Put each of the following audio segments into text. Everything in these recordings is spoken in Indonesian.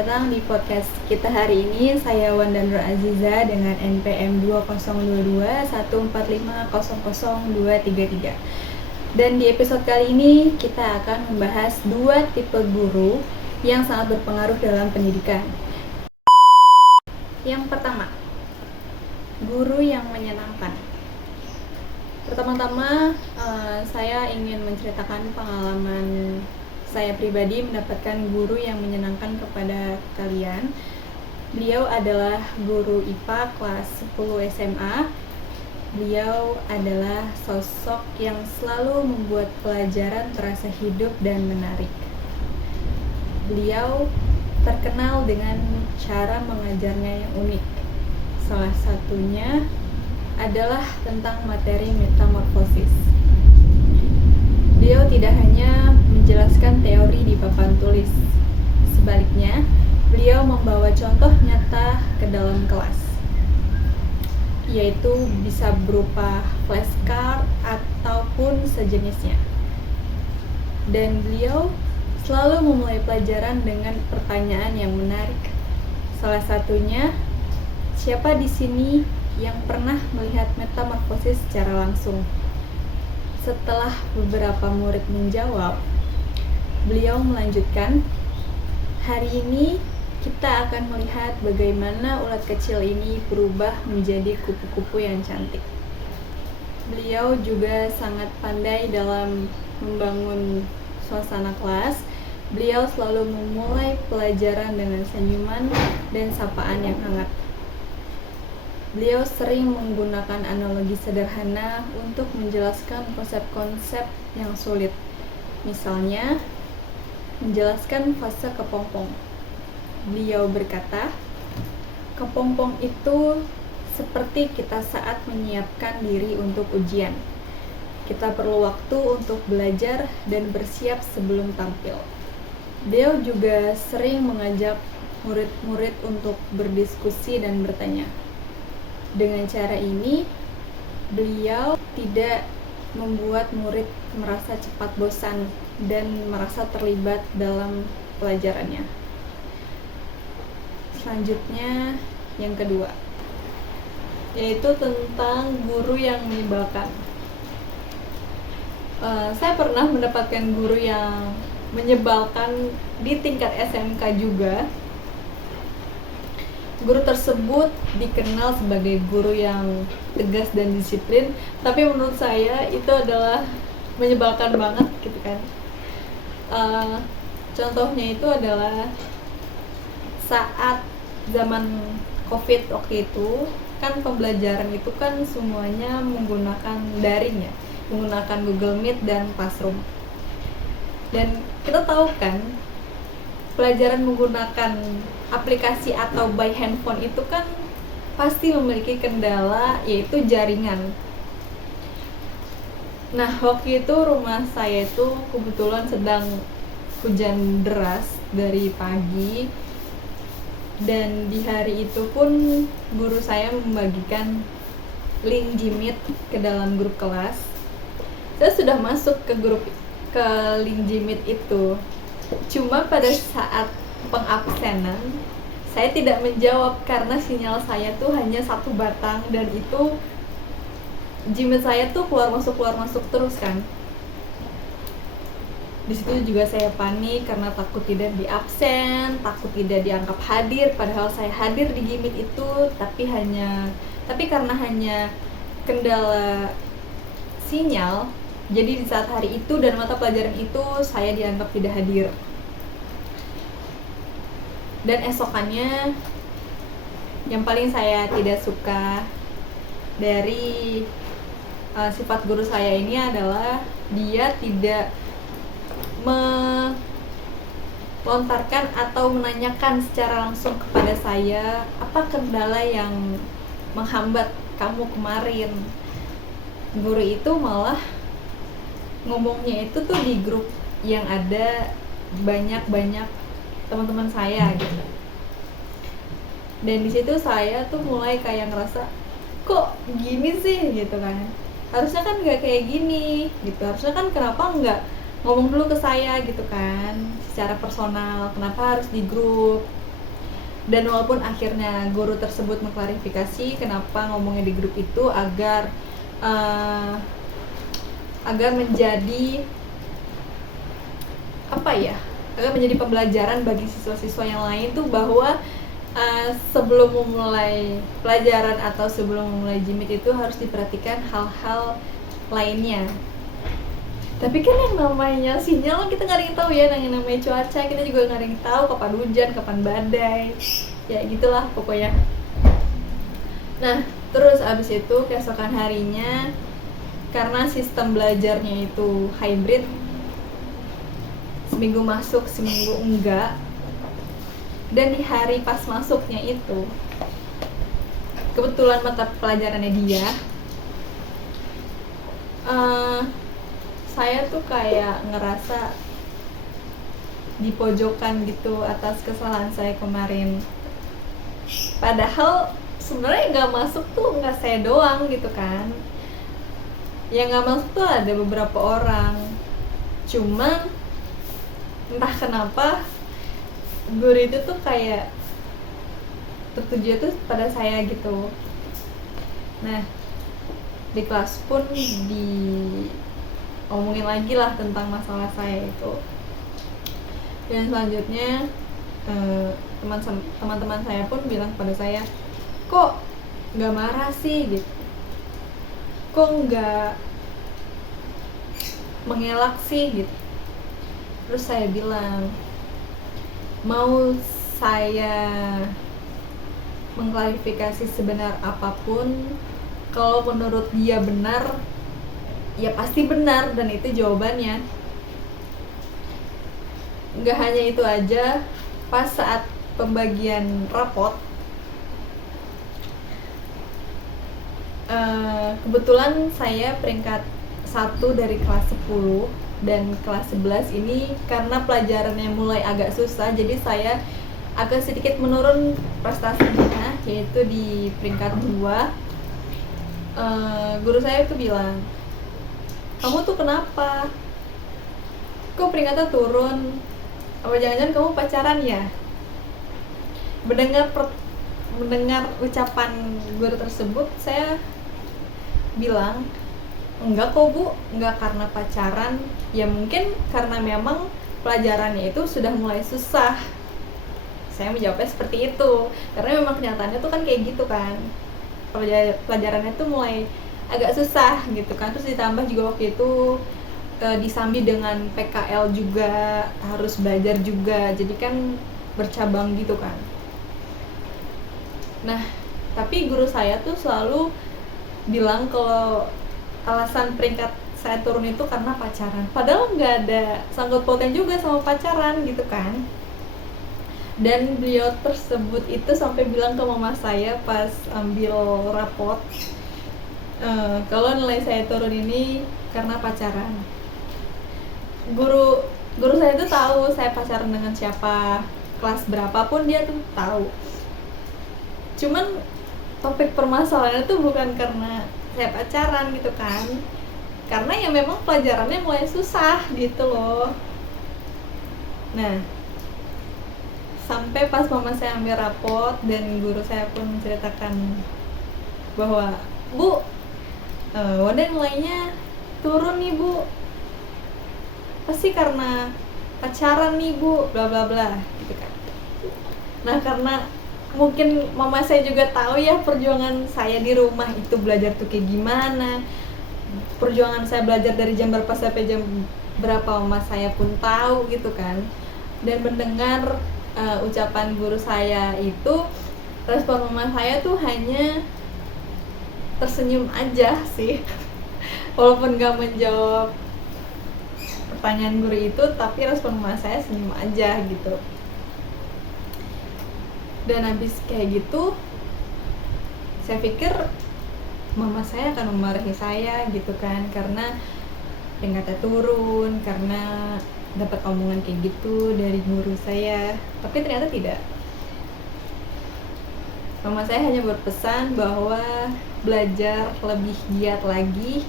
datang di podcast kita hari ini. Saya Wanda Nur Aziza dengan NPM 202214500233. Dan di episode kali ini kita akan membahas 2 tipe guru yang sangat berpengaruh dalam pendidikan. Yang pertama, guru yang menyenangkan. Pertama-tama, saya ingin menceritakan pengalaman saya pribadi mendapatkan guru yang menyenangkan kepada kalian. Beliau adalah guru IPA kelas 10 SMA. Beliau adalah sosok yang selalu membuat pelajaran terasa hidup dan menarik. Beliau terkenal dengan cara mengajarnya yang unik. Salah satunya adalah tentang materi metamorfosis. Beliau tidak hanya menjelaskan teori di papan tulis. Sebaliknya, beliau membawa contoh nyata ke dalam kelas, yaitu bisa berupa flashcard ataupun sejenisnya. Dan beliau selalu memulai pelajaran dengan pertanyaan yang menarik. Salah satunya, siapa di sini yang pernah melihat metamorfosis secara langsung? Setelah beberapa murid menjawab, beliau melanjutkan, hari ini kita akan melihat bagaimana ulat kecil ini berubah menjadi kupu-kupu yang cantik. Beliau juga sangat pandai dalam membangun suasana kelas. Beliau selalu memulai pelajaran dengan senyuman dan sapaan yang hangat. Beliau sering menggunakan analogi sederhana untuk menjelaskan konsep-konsep yang sulit. Misalnya, menjelaskan fase kepompong. Beliau berkata, kepompong itu seperti kita saat menyiapkan diri untuk ujian. Kita perlu waktu untuk belajar dan bersiap sebelum tampil. Beliau juga sering mengajak murid-murid untuk berdiskusi dan bertanya. Dengan cara ini, beliau tidak membuat murid merasa cepat bosan dan merasa terlibat dalam pelajarannya. Selanjutnya, yang kedua, yaitu tentang guru yang menyebalkan. Saya pernah mendapatkan guru yang menyebalkan di tingkat SMK juga. Guru tersebut dikenal sebagai guru yang tegas dan disiplin, tapi menurut saya itu adalah menyebalkan banget gitu kan. Contohnya itu adalah saat zaman COVID waktu itu, kan pembelajaran itu kan semuanya menggunakan daring ya, menggunakan Google Meet dan Classroom. Dan kita tahu kan, pelajaran menggunakan aplikasi atau by handphone itu kan pasti memiliki kendala, yaitu jaringan. Nah, waktu itu rumah saya itu kebetulan sedang hujan deras dari pagi, dan di hari itu pun guru saya membagikan link Gmeet ke dalam grup kelas. Saya sudah masuk ke link Gmeet itu. Cuma pada saat pengabsenan, saya tidak menjawab karena sinyal saya tuh hanya satu batang, dan itu Gmail saya tuh keluar masuk terus kan. Di situ juga saya panik karena takut tidak diabsen, takut tidak dianggap hadir, padahal saya hadir di Gmail itu, tapi karena hanya kendala sinyal, jadi di saat hari itu dan mata pelajaran itu saya dianggap tidak hadir. Dan esokannya, yang paling saya tidak suka dari sifat guru saya ini adalah dia tidak melontarkan atau menanyakan secara langsung kepada saya apa kendala yang menghambat kamu kemarin. Guru itu malah ngomongnya itu tuh di grup yang ada banyak teman-teman saya gitu. Dan di situ saya tuh mulai kayak ngerasa, kok gini sih gitu kan. Harusnya kan nggak kayak gini gitu. Harusnya kan kenapa nggak ngomong dulu ke saya gitu kan, secara personal, kenapa harus di grup. Dan walaupun akhirnya guru tersebut mengklarifikasi kenapa ngomongnya di grup itu agar menjadi agar menjadi pembelajaran bagi siswa-siswa yang lain tuh, bahwa sebelum memulai pelajaran atau sebelum memulai jimit itu harus diperhatikan hal-hal lainnya. Tapi kan yang namanya sinyal kita nggak ada yang tahu ya, yang namanya cuaca kita juga nggak ada yang tahu kapan hujan, kapan badai, ya gitulah pokoknya. Nah terus abis itu keesokan harinya, karena sistem belajarnya itu hybrid, seminggu masuk seminggu enggak, dan di hari pas masuknya itu kebetulan mata pelajarannya dia, saya tuh kayak ngerasa dipojokkan gitu atas kesalahan saya kemarin. Padahal sebenarnya nggak masuk tuh nggak saya doang gitu kan, yang nggak masuk tuh ada beberapa orang. Cuman entah kenapa guru itu tuh kayak tertuju tuh pada saya gitu. Nah di kelas pun diomongin lagi lah tentang masalah saya itu. Dan selanjutnya teman-teman saya pun bilang pada saya, kok nggak marah sih gitu, kok nggak mengelak sih gitu. Terus saya bilang, mau saya mengklarifikasi sebenar apapun, kalau menurut dia benar, ya pasti benar dan itu jawabannya. Nggak hanya itu aja, pas saat pembagian rapot, kebetulan saya peringkat 1 dari kelas 10 dan kelas 11 ini karena pelajarannya mulai agak susah, jadi saya agak sedikit menurun prestasinya, yaitu di peringkat 2. Guru saya tuh bilang, kamu tuh kenapa? Kok peringkatnya turun? Apa jangan-jangan kamu pacaran ya? Mendengar ucapan guru tersebut, saya bilang, enggak kok Bu, enggak karena pacaran, ya mungkin karena memang pelajarannya itu sudah mulai susah. Saya menjawabnya seperti itu, karena memang kenyataannya tuh kan kayak gitu kan, pelajarannya tuh mulai agak susah gitu kan. Terus ditambah juga waktu itu disambi dengan PKL juga, harus belajar juga, jadi kan bercabang gitu kan. Nah tapi guru saya tuh selalu bilang kalau alasan peringkat saya turun itu karena pacaran, padahal nggak ada sangkut pautnya juga sama pacaran gitu kan. Dan beliau tersebut itu sampai bilang ke mama saya pas ambil rapot, kalau nilai saya turun ini karena pacaran. Guru saya tuh tahu saya pacaran dengan siapa, kelas berapapun dia tuh tahu. Cuman topik permasalahannya tuh bukan karena saya pacaran gitu kan, karena ya memang pelajarannya mulai susah gitu loh. Nah sampai pas mama saya ambil rapot dan guru saya pun menceritakan bahwa, Bu, Wanda nilainya turun nih Bu, pasti karena pacaran nih Bu, bla bla bla gitu kan. Nah karena mungkin mama saya juga tahu ya perjuangan saya di rumah itu belajar tuh kayak gimana, perjuangan saya belajar dari jam berapa sampai jam berapa mama saya pun tahu gitu kan. Dan mendengar ucapan guru saya itu, respon mama saya tuh hanya tersenyum aja sih walaupun gak menjawab pertanyaan guru itu, tapi respon mama saya senyum aja gitu. Dan habis kayak gitu, saya pikir mama saya akan memarahi saya gitu kan, karena peringkatnya turun, karena dapat omongan kayak gitu dari guru saya. Tapi ternyata tidak. Mama saya hanya berpesan bahwa belajar lebih giat lagi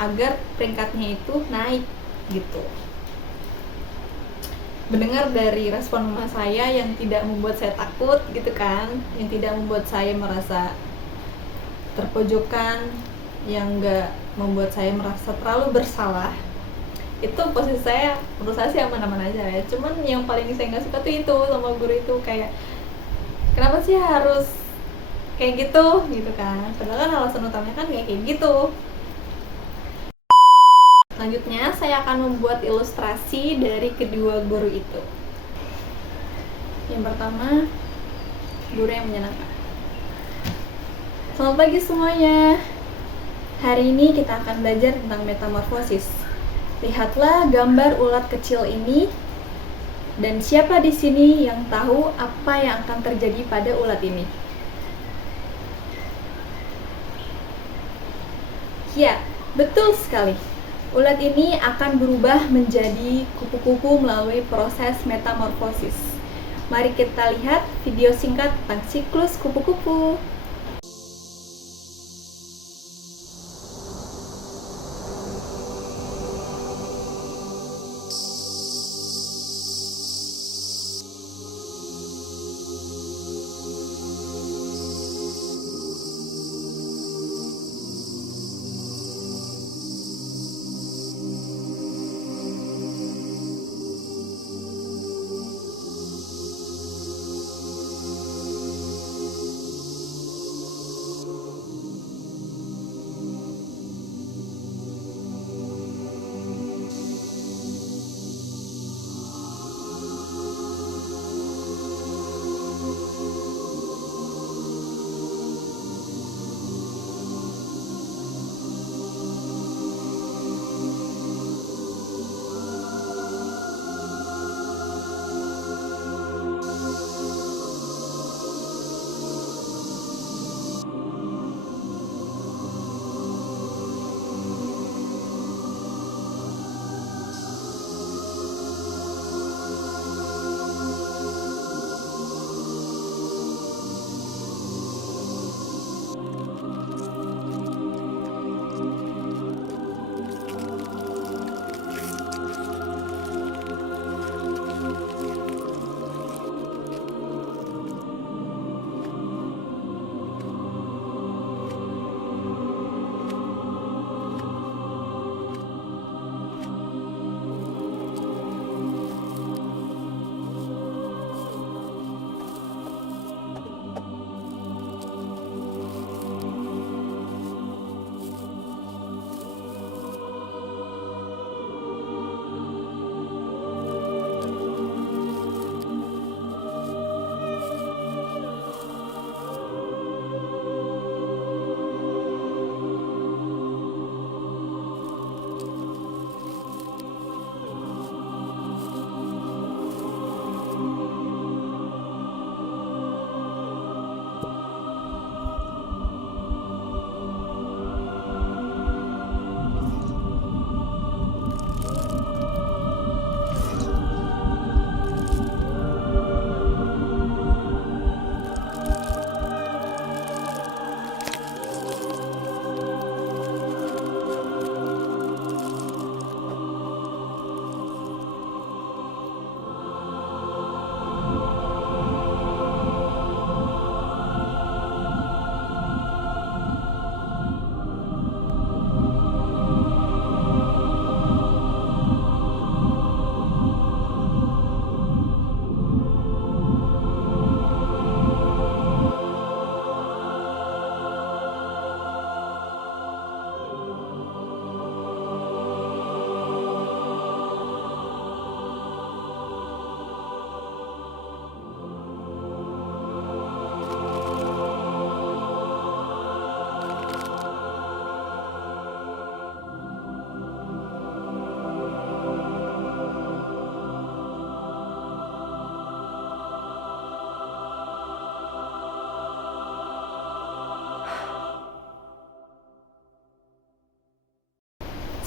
agar peringkatnya itu naik gitu. mendengar dari respon mama saya yang tidak membuat saya takut gitu kan, yang tidak membuat saya merasa terpojokan, yang enggak membuat saya merasa terlalu bersalah, itu posisi saya, menurut saya sih aman-aman aja ya. Cuman yang paling saya nggak suka tuh itu sama guru itu, kayak kenapa sih harus kayak gitu kan, padahal kan alasan utamanya kan kayak gitu. Selanjutnya saya akan membuat ilustrasi dari kedua guru itu. Yang pertama, guru yang menyenangkan. Selamat pagi semuanya. Hari ini kita akan belajar tentang metamorfosis. Lihatlah gambar ulat kecil ini, dan siapa di sini yang tahu apa yang akan terjadi pada ulat ini? Ya, betul sekali. Ulat ini akan berubah menjadi kupu-kupu melalui proses metamorfosis. Mari kita lihat video singkat tentang siklus kupu-kupu.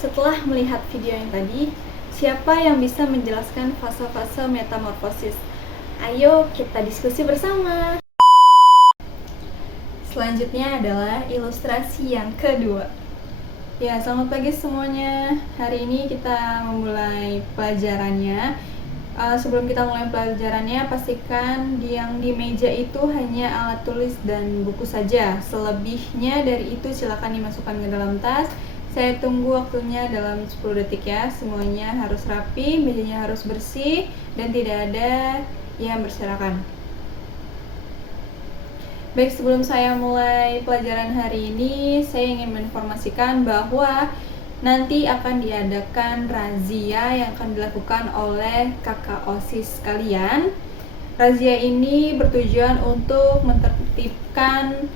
Setelah melihat video yang tadi, siapa yang bisa menjelaskan fase-fase metamorfosis? Ayo kita diskusi bersama. Selanjutnya adalah ilustrasi yang kedua. Ya, selamat pagi semuanya. Hari ini kita memulai pelajarannya. Sebelum kita mulai pelajarannya, pastikan yang di meja itu hanya alat tulis dan buku saja. Selebihnya dari itu silakan dimasukkan ke dalam tas. Saya tunggu waktunya dalam 10 detik ya. Semuanya harus rapi, mejanya harus bersih, dan tidak ada yang berserakan. Baik, sebelum saya mulai pelajaran hari ini, saya ingin menginformasikan bahwa nanti akan diadakan razia yang akan dilakukan oleh kakak OSIS kalian. Razia ini bertujuan untuk menertibkan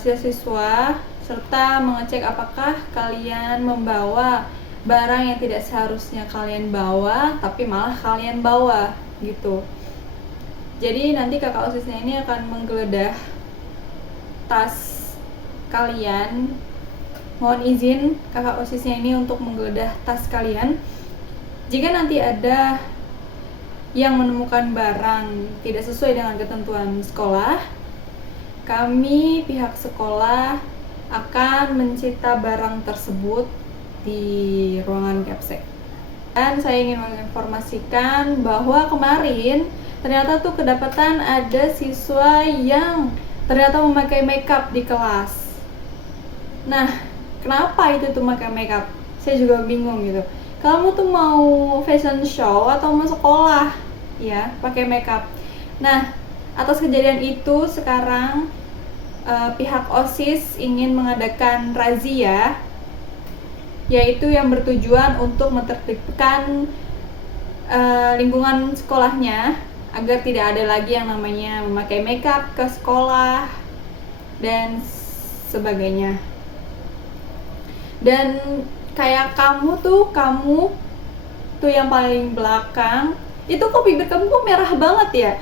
siswa serta mengecek apakah kalian membawa barang yang tidak seharusnya kalian bawa tapi malah kalian bawa gitu. Jadi nanti kakak OSISnya ini akan menggeledah tas kalian. Mohon izin kakak OSISnya ini untuk menggeledah tas kalian. Jika nanti ada yang menemukan barang tidak sesuai dengan ketentuan sekolah, kami pihak sekolah akan mencita barang tersebut di ruangan Capsek. Dan saya ingin menginformasikan bahwa kemarin ternyata tuh kedapatan ada siswa yang ternyata memakai makeup di kelas. Nah, kenapa itu tuh pakai makeup? Saya juga bingung gitu. Kamu tuh mau fashion show atau mau sekolah ya pakai makeup? Nah, atas kejadian itu sekarang pihak OSIS ingin mengadakan razia, yaitu yang bertujuan untuk menertibkan lingkungan sekolahnya agar tidak ada lagi yang namanya memakai makeup ke sekolah dan sebagainya. Dan kayak kamu tuh yang paling belakang itu kok bibir kamu kok merah banget ya,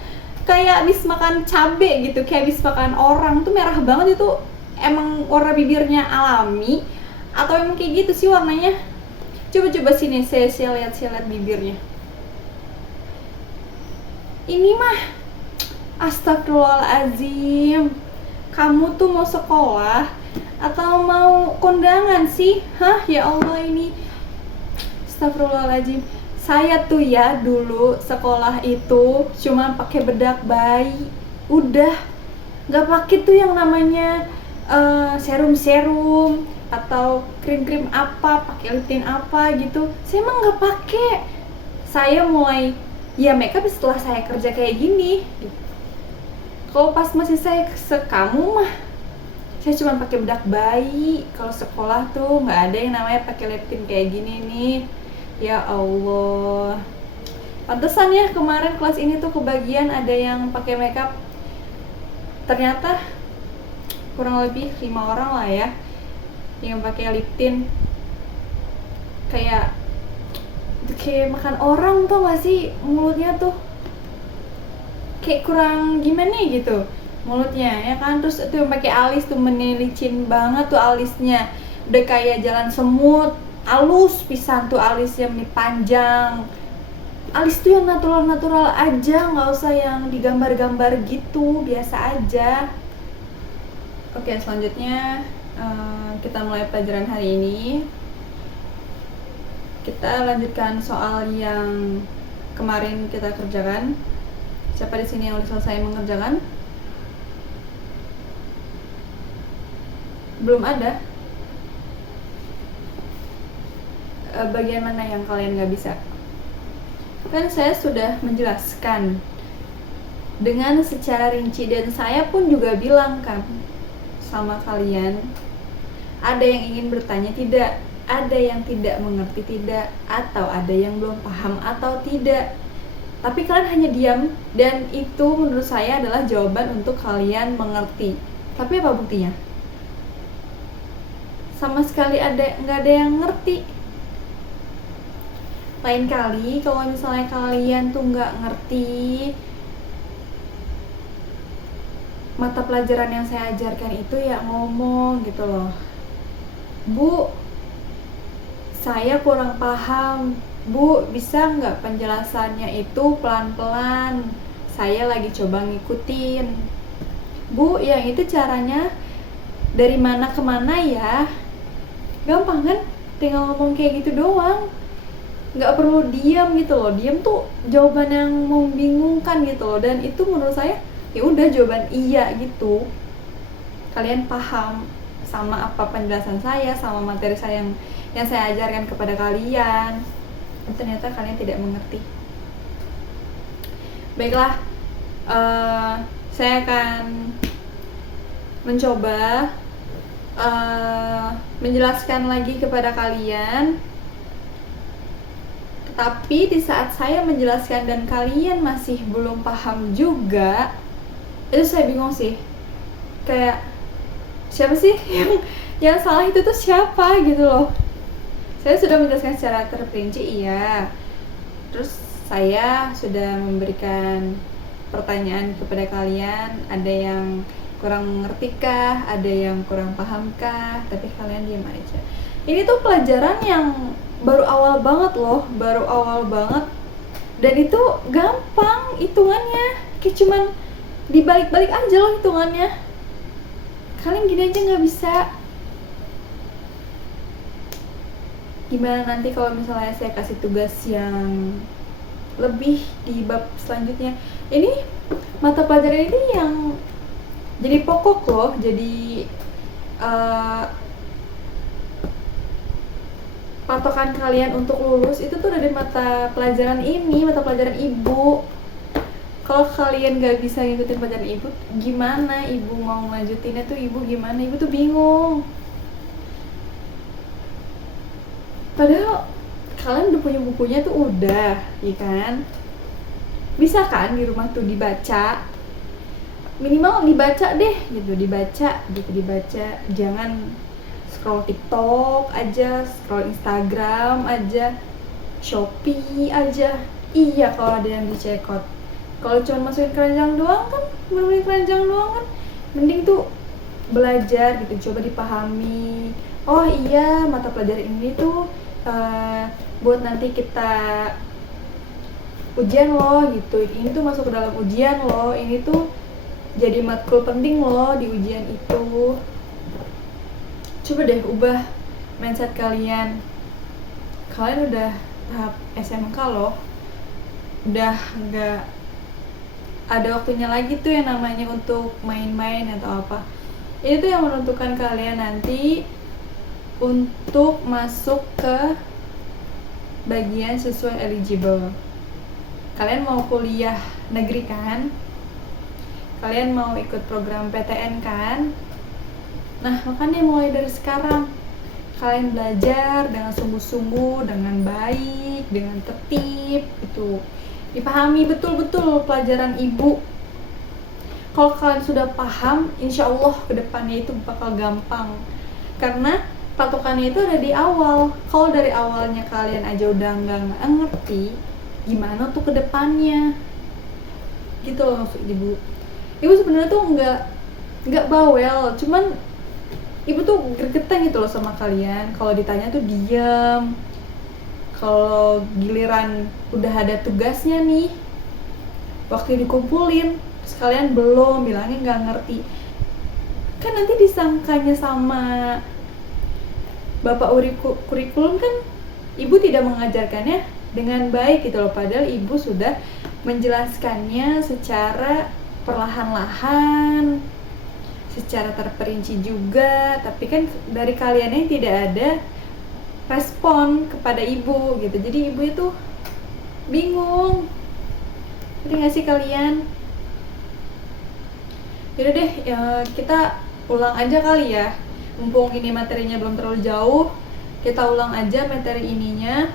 kayak habis makan cabe gitu, kayak habis makan orang tuh merah banget. Itu emang warna bibirnya alami atau emang kayak gitu sih warnanya? Coba sini saya lihat bibirnya. Ini mah astagfirullahaladzim, kamu tuh mau sekolah atau mau kondangan sih? Hah, ya Allah, ini astagfirullahaladzim. Saya tuh ya dulu sekolah itu cuma pakai bedak bayi, udah nggak pakai tuh yang namanya serum atau krim apa, pakai lip tint apa gitu. Saya emang nggak pakai. Saya mulai ya makeup setelah saya kerja kayak gini. Kalau pas masih saya sekamu mah saya cuma pakai bedak bayi. Kalau sekolah tuh nggak ada yang namanya pakai lip tint kayak gini nih. Ya Allah, pantesan ya kemarin kelas ini tuh kebagian ada yang pakai makeup. Ternyata kurang lebih 5 orang lah ya yang pakai lip tint. Kayak makan orang tuh gak sih, mulutnya tuh kayak kurang gimana gitu mulutnya ya kan. Terus tuh yang pakai alis tuh menelicin banget tuh alisnya, udah kayak jalan semut, halus pisan tuh alisnya, panjang. Alis tuh yang natural aja, nggak usah yang digambar-gambar gitu, biasa aja. Oke, selanjutnya kita mulai pelajaran hari ini. Kita lanjutkan soal yang kemarin kita kerjakan. Siapa di sini yang udah selesai mengerjakan? Belum ada? Bagian mana yang kalian nggak bisa? Kan saya sudah menjelaskan dengan secara rinci, dan saya pun juga bilang kan sama kalian. Ada yang ingin bertanya tidak, ada yang tidak mengerti tidak, atau ada yang belum paham atau tidak. Tapi kalian hanya diam, dan itu menurut saya adalah jawaban untuk kalian mengerti. Tapi apa buktinya? Sama sekali nggak ada yang ngerti. Lain kali kalau misalnya kalian tuh nggak ngerti mata pelajaran yang saya ajarkan itu, ya ngomong gitu loh. Bu, saya kurang paham. Bu, bisa nggak penjelasannya itu pelan-pelan? Saya lagi coba ngikutin. Bu, yang itu caranya dari mana ke mana ya? Gampang kan? Tinggal ngomong kayak gitu doang. nggak perlu diam gitu loh. Diam tuh jawaban yang membingungkan gitu loh, dan itu menurut saya ya udah jawaban iya gitu. Kalian paham sama apa penjelasan saya, sama materi saya yang saya ajarkan kepada kalian, ternyata kalian tidak mengerti. Baiklah, saya akan mencoba menjelaskan lagi kepada kalian. Tetapi di saat saya menjelaskan dan kalian masih belum paham juga, itu saya bingung sih. Kayak siapa sih yang salah, itu tuh siapa gitu loh. Saya sudah menjelaskan secara terperinci, iya. Terus saya sudah memberikan pertanyaan kepada kalian, ada yang kurang mengerti kah, ada yang kurang paham kah, tapi kalian diam aja. Ini tuh pelajaran yang baru awal banget loh, baru awal banget, dan itu gampang hitungannya, kayak cuman dibalik-balik aja loh hitungannya. Kalian gini aja nggak bisa. Gimana nanti kalau misalnya saya kasih tugas yang lebih di bab selanjutnya? Ini mata pelajaran ini yang jadi pokok loh, jadi patokan kalian untuk lulus itu tuh dari mata pelajaran ini, mata pelajaran ibu. Kalau kalian gak bisa ngikutin pelajaran ibu, gimana ibu mau lanjutinnya tuh? Ibu gimana? Ibu tuh bingung. Padahal kalian udah punya bukunya tuh, udah, ya kan? Bisa kan di rumah tuh dibaca, minimal dibaca deh gitu, dibaca. Jangan scroll TikTok aja, scroll Instagram aja, Shopee aja. Iya, kalau ada yang dicekot. Kalau cuma masukin keranjang doang kan, mending tuh belajar gitu, coba dipahami. Oh iya, mata pelajaran ini tuh buat nanti kita ujian loh gitu. Ini tuh masuk ke dalam ujian loh. Ini tuh jadi matkul penting loh di ujian itu. Coba deh ubah mindset kalian. Kalian udah tahap SMK loh, udah nggak ada waktunya lagi tuh yang namanya untuk main-main atau apa. Ini tuh yang menentukan kalian nanti untuk masuk ke bagian sesuai eligible. Kalian mau kuliah negeri kan? Kalian mau ikut program PTN kan? Nah, makanya mulai dari sekarang kalian belajar dengan sungguh-sungguh, dengan baik, dengan tertib gitu. Dipahami betul-betul pelajaran ibu. Kalau kalian sudah paham, insya Allah kedepannya itu bakal gampang. Karena patokannya itu ada di awal. Kalau dari awalnya kalian aja udah nggak ngerti, gimana tuh kedepannya? Gitu loh maksud ibu. Ibu sebenarnya tuh nggak bawel, cuman ibu tuh gregetan gitu loh sama kalian. Kalau ditanya tuh diam. Kalau giliran udah ada tugasnya nih, waktu dikumpulin, terus kalian belum, bilangnya nggak ngerti, kan nanti disangkanya sama bapak kurikulum kan ibu tidak mengajarkannya dengan baik gitu loh. Padahal ibu sudah menjelaskannya secara perlahan-lahan, secara terperinci juga, tapi kan dari kaliannya tidak ada respon kepada ibu gitu. Jadi ibu itu bingung. Ngerti nggak sih kalian? Yaudah deh, kita ulang aja kali ya. Mumpung ini materinya belum terlalu jauh, kita ulang aja materi ininya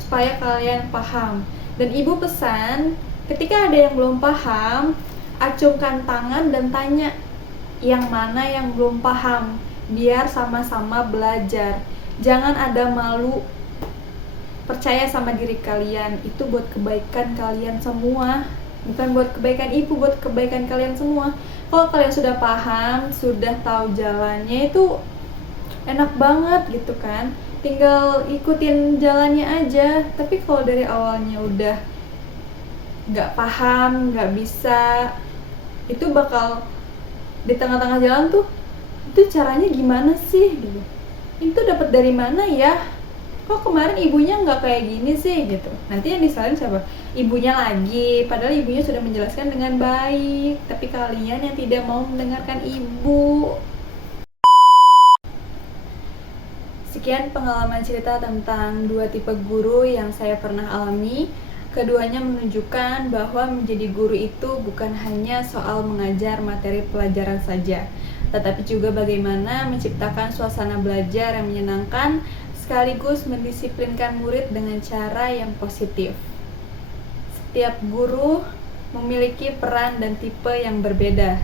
supaya kalian paham. Dan ibu pesan, ketika ada yang belum paham, acungkan tangan dan tanya yang mana yang belum paham, biar sama-sama belajar. Jangan ada malu. Percaya sama diri kalian, itu buat kebaikan kalian semua, bukan buat kebaikan ibu, buat kebaikan kalian semua. Kalau kalian sudah paham, sudah tahu jalannya, itu enak banget gitu kan, tinggal ikutin jalannya aja. Tapi kalau dari awalnya udah nggak paham, nggak bisa, itu bakal di tengah-tengah jalan tuh, itu caranya gimana sih gitu, itu dapat dari mana ya, kok kemarin ibunya nggak kayak gini sih gitu. Nanti yang disalahin siapa? Ibunya lagi, padahal ibunya sudah menjelaskan dengan baik, tapi kalian yang tidak mau mendengarkan ibu. Sekian pengalaman cerita tentang dua tipe guru yang saya pernah alami. Keduanya menunjukkan bahwa menjadi guru itu bukan hanya soal mengajar materi pelajaran saja, tetapi juga bagaimana menciptakan suasana belajar yang menyenangkan sekaligus mendisiplinkan murid dengan cara yang positif. Setiap guru memiliki peran dan tipe yang berbeda,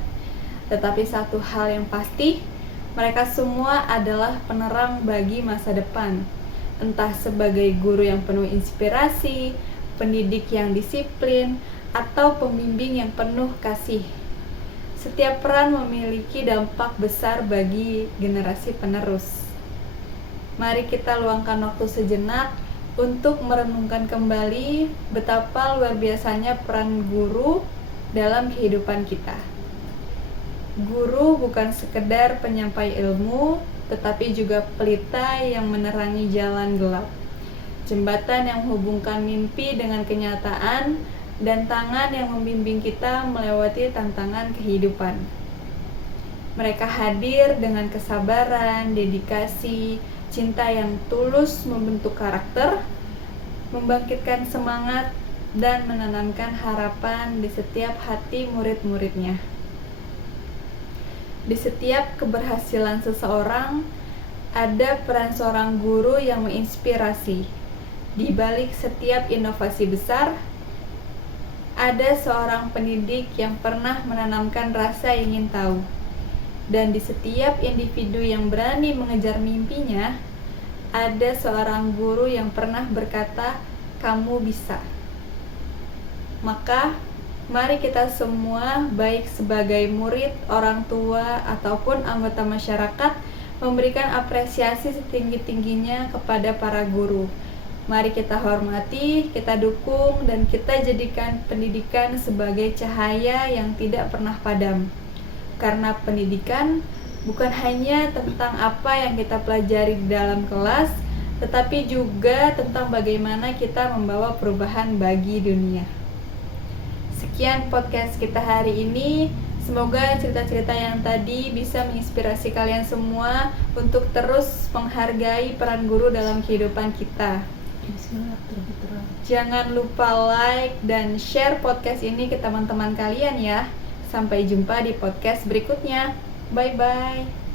tetapi satu hal yang pasti, mereka semua adalah penerang bagi masa depan, entah sebagai guru yang penuh inspirasi, pendidik yang disiplin, atau pembimbing yang penuh kasih. Setiap peran memiliki dampak besar bagi generasi penerus. Mari kita luangkan waktu sejenak untuk merenungkan kembali betapa luar biasanya peran guru dalam kehidupan kita. Guru bukan sekedar penyampai ilmu, tetapi juga pelita yang menerangi jalan gelap, jembatan yang menghubungkan mimpi dengan kenyataan, dan tangan yang membimbing kita melewati tantangan kehidupan. Mereka hadir dengan kesabaran, dedikasi, cinta yang tulus membentuk karakter, membangkitkan semangat, dan menanamkan harapan di setiap hati murid-muridnya. Di setiap keberhasilan seseorang, ada peran seorang guru yang menginspirasi. Di balik setiap inovasi besar, ada seorang pendidik yang pernah menanamkan rasa ingin tahu. Dan di setiap individu yang berani mengejar mimpinya, ada seorang guru yang pernah berkata, "Kamu bisa." Maka, mari kita semua, baik sebagai murid, orang tua, ataupun anggota masyarakat, memberikan apresiasi setinggi-tingginya kepada para guru. Mari kita hormati, kita dukung, dan kita jadikan pendidikan sebagai cahaya yang tidak pernah padam. Karena pendidikan bukan hanya tentang apa yang kita pelajari di dalam kelas, tetapi juga tentang bagaimana kita membawa perubahan bagi dunia. Sekian podcast kita hari ini. Semoga cerita-cerita yang tadi bisa menginspirasi kalian semua untuk terus menghargai peran guru dalam kehidupan kita. Jangan lupa like dan share podcast ini ke teman-teman kalian ya. Sampai jumpa di podcast berikutnya. Bye-bye.